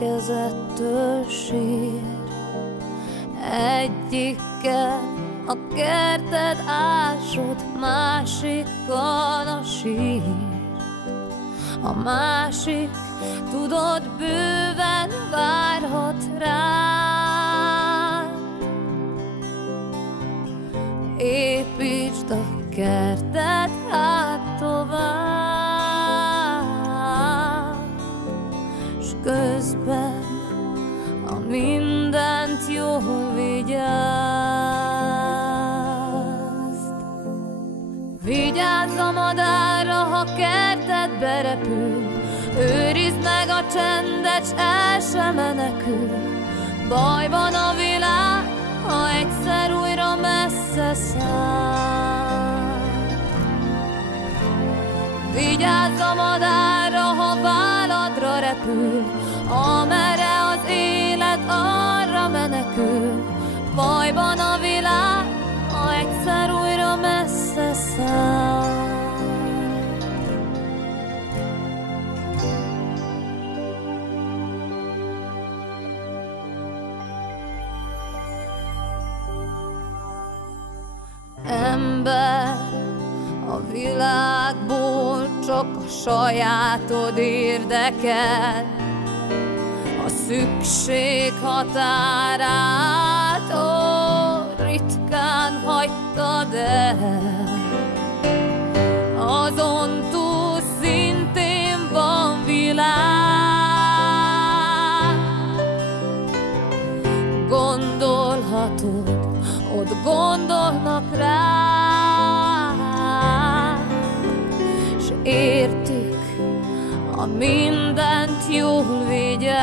emlékezettől sír. Egyikkel a kerted ásod, másikkal a sír. A másik, tudod, bőven várhat rád. Építsd a kertet hát tovább, s közben a mindent jól vigyázd. Vigyázz a madárra, ha kertedbe repül, őrizd meg a csendet, s el se menekül. Bajban a világ, ha egyszer újra messze száll. Vigyázz a madárra, ha válladra repül, amerre az élet, arra menekül. Bajban a világ, ha egyszer újra messze száll. Ember, a világból csak a sajátod érdekel, a szükség határát ritkán hagytad el. Azon túl szintén van világ, gondolhatod, ott gondolnak rá, s értük, a mindent jól vigyázz.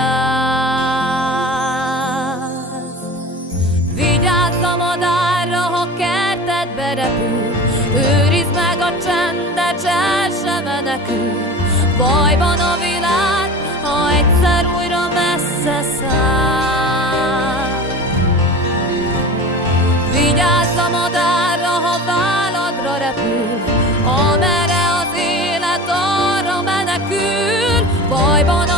Vigyázz a madárra, ha kertedbe repül, őrizd meg a csendet, s el se menekül. Bajban a világ, ha egyszer újra messze száll. Vigyázz a madárra, ha válladra repül, amerre az élet, arra menekül. Bajban